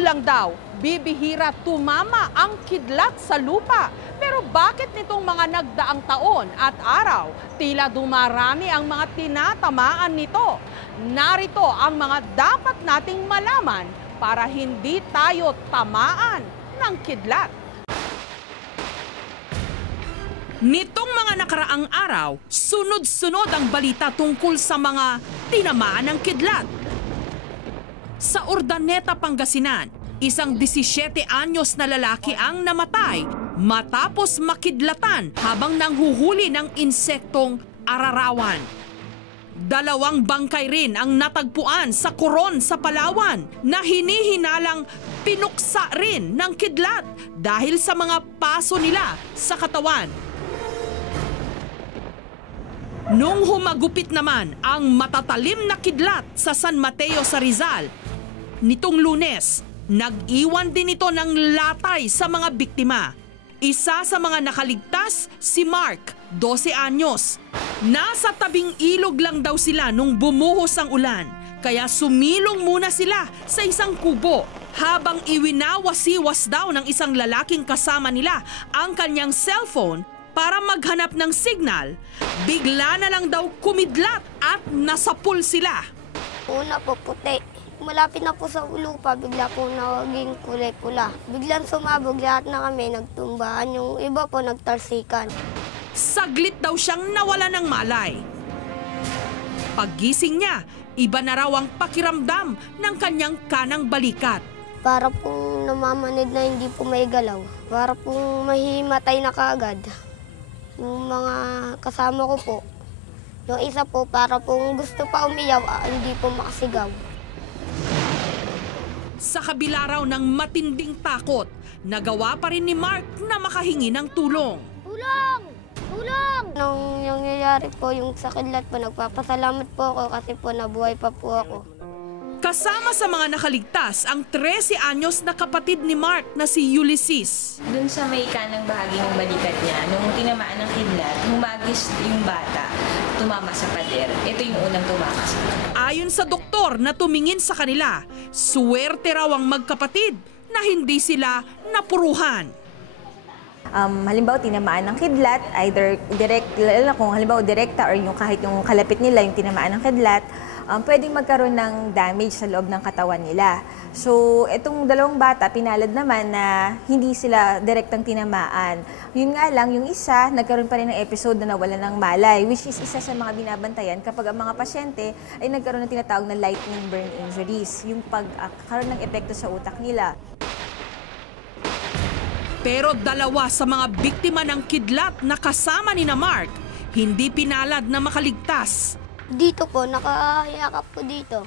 lang daw, bibihira tumama ang kidlat sa lupa. Pero bakit nitong mga nagdaang taon at araw, tila dumarami ang mga tinatamaan nito? Narito ang mga dapat nating malaman para hindi tayo tamaan ng kidlat. Nitong mga nakaraang araw, sunod-sunod ang balita tungkol sa mga tinamaan ng kidlat. Sa Urdaneta, Pangasinan, isang 17 anyos na lalaki ang namatay matapos makidlatan habang nanghuhuli ng insektong ararawan. 2 bangkay rin ang natagpuan sa Coron sa Palawan na hinihinalang pinuksa rin ng kidlat dahil sa mga paso nila sa katawan. Nung humagupit naman ang matatalim na kidlat sa San Mateo sa Rizal, nitong Lunes, nag-iwan din ito ng latay sa mga biktima. Isa sa mga nakaligtas, si Mark, 12 anyos. Nasa tabing ilog lang daw sila nung bumuhos ang ulan, kaya sumilong muna sila sa isang kubo. Habang iwinawasiwas daw ng isang lalaking kasama nila ang kanyang cellphone para maghanap ng signal, bigla na lang daw kumidlat at nasapul sila. Una po puti. Malapit na po sa lupa, bigla po naging kulay pula. Biglang sumabog, lahat na kami nagtumbaan. Yung iba po nagtalsikan. Saglit daw siyang nawala ng malay. Paggising niya, iba na raw ang pakiramdam ng kanyang kanang balikat. Para pong namamanid na hindi po may galaw. Para pong mahimatay na kaagad. Yung mga kasama ko po, yung isa po para pong gusto pa umiyaw, hindi po makasigaw. Sa kabila raw ng matinding takot, nagawa pa rin ni Mark na makahingi ng tulong. Tulong! Tulong! Nung nangyayari po yung sa kidlat po, nagpapasalamat po ako kasi po nabuhay pa po ako. Kasama sa mga nakaligtas ang 13 anyos na kapatid ni Mark na si Ulysses. Doon sa may kanang bahagi ng balikat niya, nung tinamaan ng kidlat, humagis yung bata, tumama sa pader. Ito yung unang tumakas. Ayon sa doktor na tumingin sa kanila, suwerte raw ang magkapatid na hindi sila napuruhan. Halimbawa, tinamaan ng kidlat, either direct, kung halimbawa direkta or yung kahit yung kalapit nila, yung tinamaan ng kidlat, pwedeng magkaroon ng damage sa loob ng katawan nila. So, itong 2 bata, pinalad naman na hindi sila direktang tinamaan. Yun nga lang, yung isa, nagkaroon pa rin ng episode na nawala ng malay, which is isa sa mga binabantayan kapag ang mga pasyente ay nagkaroon ng tinatawag na lightning burn injuries, yung pagkaroon ng epekto sa utak nila. Pero 2 sa mga biktima ng kidlat na kasama ni na Mark, hindi pinalad na makaligtas. Dito po, nakahiyakap po dito.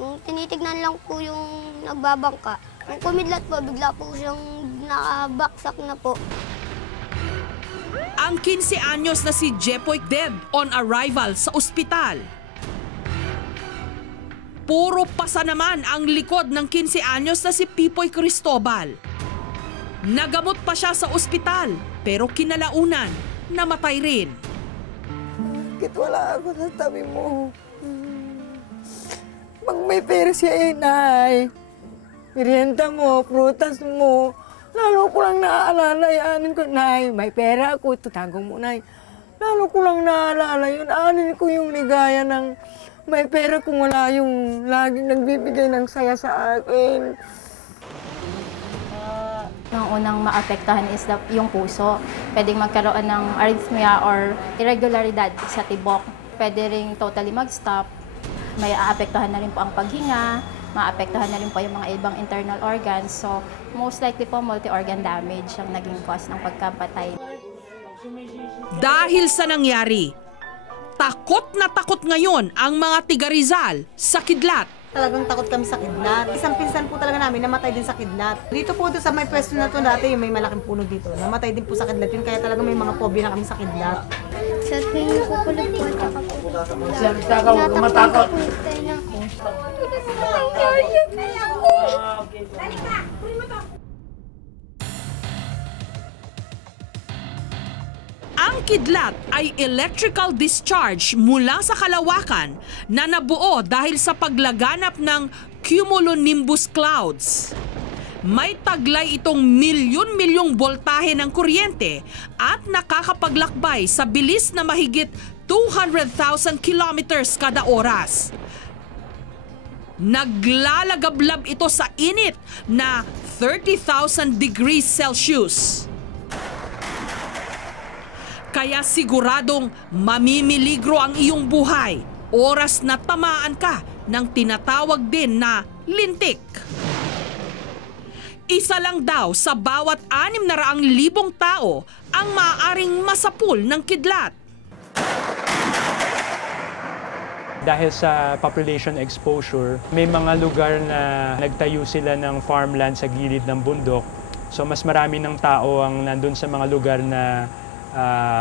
Yung tinitignan lang po yung nagbabangka. Yung kumidlat po, bigla po siyang nakabaksak na po. Ang 15 anyos na si Jepoy dead on arrival sa ospital. Puro pasa naman ang likod ng 15 anyos na si Pipoy Cristobal. Nagamot pa siya sa ospital, pero kinalaunan, namatay rin. Bakit wala ako sa tabi mo? Pag may pera siya inay, merienda mo, prutas mo, lalo ko lang naaalala yun ko, Nay, may pera ako, itatago mo, Nay. Lalo ko lang naaalala yun, anin ko yung ligaya ng may pera kung wala yung laging nagbibigay ng saya sa akin. Ang unang maapektuhan is yung puso. Pwedeng magkaroon ng arrhythmia or irregularidad sa tibok. Pwede ring totally mag-stop. May aapektuhan na rin po ang paghinga, maapektuhan na rin po yung mga ibang internal organs. So, most likely po multi-organ damage ang naging cause ng pagkapatay. Dahil sa nangyari, takot na takot ngayon ang mga tiga Rizal sa kidlat. Talagang takot kami sa kidlat. Isang pinsan po talaga namin namatay din sa kidlat. Dito po sa may pwesto na to dati, may malaking puno dito. Namatay din po sa kidlat yun, kaya talaga may mga phobia na kami sa kidlat. Sa tingin ko po lang po, tsaka po. Magsalita ka, huwag kang matakot. Ang kidlat ay electrical discharge mula sa kalawakan na nabuo dahil sa paglaganap ng cumulonimbus clouds. May taglay itong milyon-milyong boltahe ng kuryente at nakakapaglakbay sa bilis na mahigit 200,000 kilometers kada oras. Naglalagablab ito sa init na 30,000 degrees Celsius. Kaya siguradong mamimiligro ang iyong buhay oras na tamaan ka ng tinatawag din na lintik. Isa lang daw sa bawat 600,000 tao ang maaaring masapul ng kidlat. Dahil sa population exposure, may mga lugar na nagtayo sila ng farmland sa gilid ng bundok. So mas marami ng tao ang nandun sa mga lugar na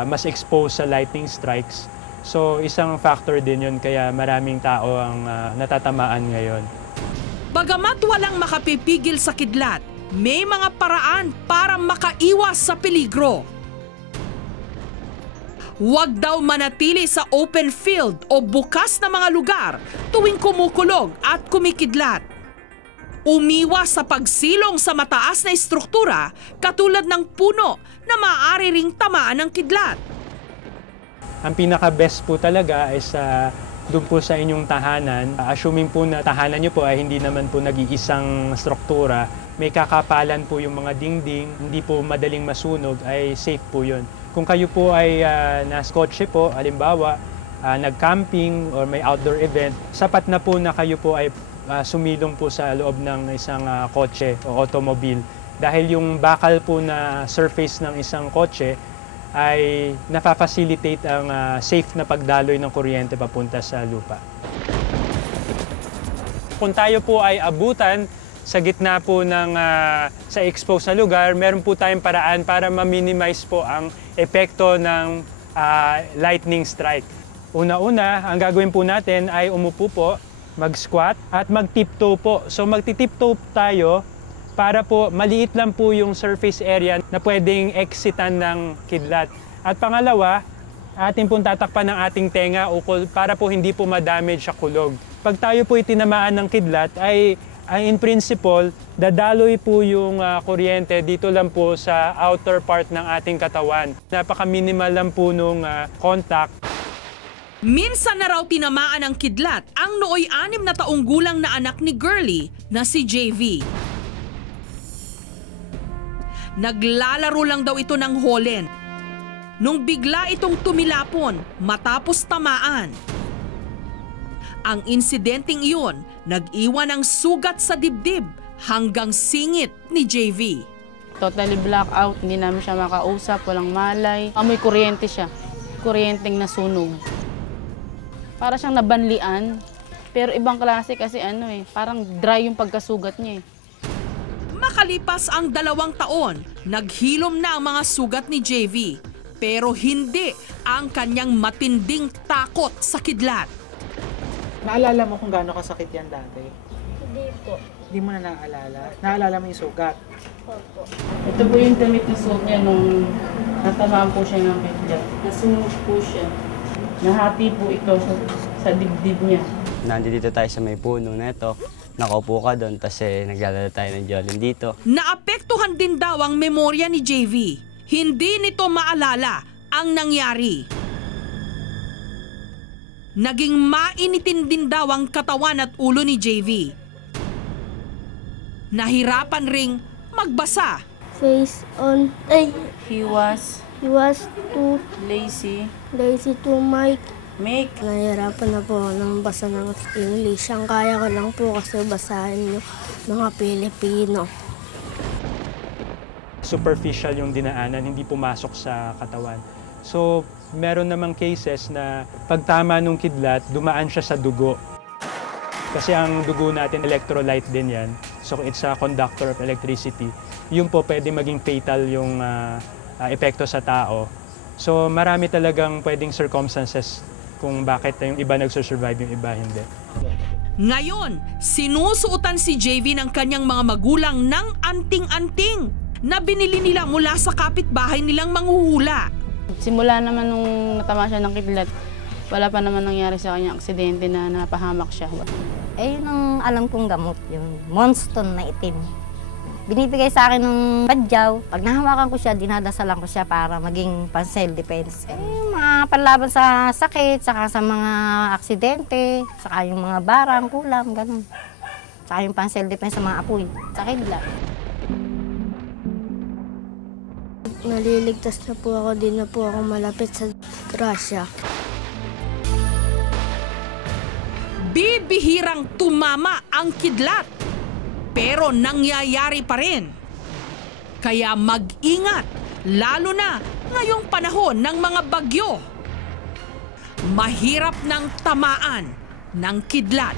mas exposed sa lightning strikes. So isang factor din yun kaya maraming tao ang natatamaan ngayon. Bagamat walang makapipigil sa kidlat, may mga paraan para makaiwas sa peligro. Huwag daw manatili sa open field o bukas na mga lugar tuwing kumukulog at kumikidlat. Umiwas sa pagsilong sa mataas na estruktura katulad ng puno na maaari ring tamaan ng kidlat. Ang pinaka-best po talaga ay doon po sa inyong tahanan. Assuming po na tahanan nyo po ay hindi naman po nag-iisang struktura, may kakapalan po yung mga dingding, hindi po madaling masunog, ay safe po yun. Kung kayo po ay nasa kotse po, halimbawa, nag-camping or may outdoor event, sapat na po na kayo po ay sumilong po sa loob ng isang kotse o automobile. Dahil yung bakal po na surface ng isang kotse ay napafacilitate ang safe na pagdaloy ng kuryente papunta sa lupa. Kung tayo po ay abutan sa gitna po ng sa exposed na lugar, meron po tayong paraan para ma-minimize po ang epekto ng lightning strike. Una-una, ang gagawin po natin ay umupo po, mag-squat at mag-tiptoe po. So magti-tiptoe tayo para po maliit lang po yung surface area na pwedeng exitan ng kidlat. At pangalawa, atin pong tatakpan ng ating tenga ukol para po hindi po ma-damage sa kulog. Pag tayo po itinamaan ng kidlat ay in principle, dadaloy po yung kuryente dito lang po sa outer part ng ating katawan. Napaka-minimal lang po nung contact. Minsan na raw tinamaan ng kidlat ang nooy 6 na taong gulang na anak ni Girlie na si JV. Naglalaro lang daw ito ng holen nung bigla itong tumilapon matapos tamaan. Ang insidenteng iyon nag-iwan ng sugat sa dibdib hanggang singit ni JV. Totally blackout, hindi namin siya makausap, walang malay. Amoy kuryente siya, kuryenteng nasunog. Para siyang nabanlian, pero ibang klase kasi parang dry yung pagkasugat niya. Makalipas ang 2 taon, naghilom na ang mga sugat ni JV. Pero hindi ang kanyang matinding takot sa kidlat. Naalala mo kung gaano kasakit yan dati? Hindi po. Hindi mo na naalala? Naalala mo yung sugat? Opo. Ito po yung damit na suot niya nung natamaan po siya ng kidlat. Nasunog po siya. Nahati po ito sa dibdib niya. Nandito tayo sa may puno na ito. Nakaupo ka doon, tapos naglalala tayo ng Jolin dito. Naapektuhan din daw ang memorya ni JV. Hindi nito maalala ang nangyari. Naging mainitin din daw ang katawan at ulo ni JV. Nahirapan ring magbasa. Face on. He was too lazy to make. Nahirapan na po ng basa ng English. Ang kaya ko lang po kasi basahin yung mga Pilipino. Superficial yung dinaanan, hindi pumasok sa katawan. So, meron namang cases na pagtama ng kidlat, dumaan siya sa dugo. Kasi ang dugo natin, electrolyte din yan. So, it's a conductor of electricity. Yun po, pwede maging fatal yung epekto sa tao. So, marami talagang pwedeng circumstances kung bakit yung iba nagsusurvive, yung iba hindi. Ngayon, sinusuotan si JV ng kanyang mga magulang ng anting-anting na binili nila mula sa kapitbahay nilang manghuhula. Simula naman nung natama siya ng kidlat, wala pa naman nangyari sa kanya aksidente na napahamak siya. Eh, yun ang alam kong gamot, yung Monston na itim. Binibigay sa akin ng badyaw. Pag nahawakan ko siya, dinadasalan ko siya para maging pan-self-defense. Eh, mga panlaban sa sakit, saka sa mga aksidente, saka yung mga barang, kulam, ganun. Saka yung pan-self-defense sa mga apoy, sa kidlat. Naliligtas na po ako, di na po ako malapit sa grasya. Bibihirang tumama ang kidlat, pero nangyayari pa rin. Kaya mag-ingat, lalo na ngayong panahon ng mga bagyo. Mahirap ng tamaan ng kidlat.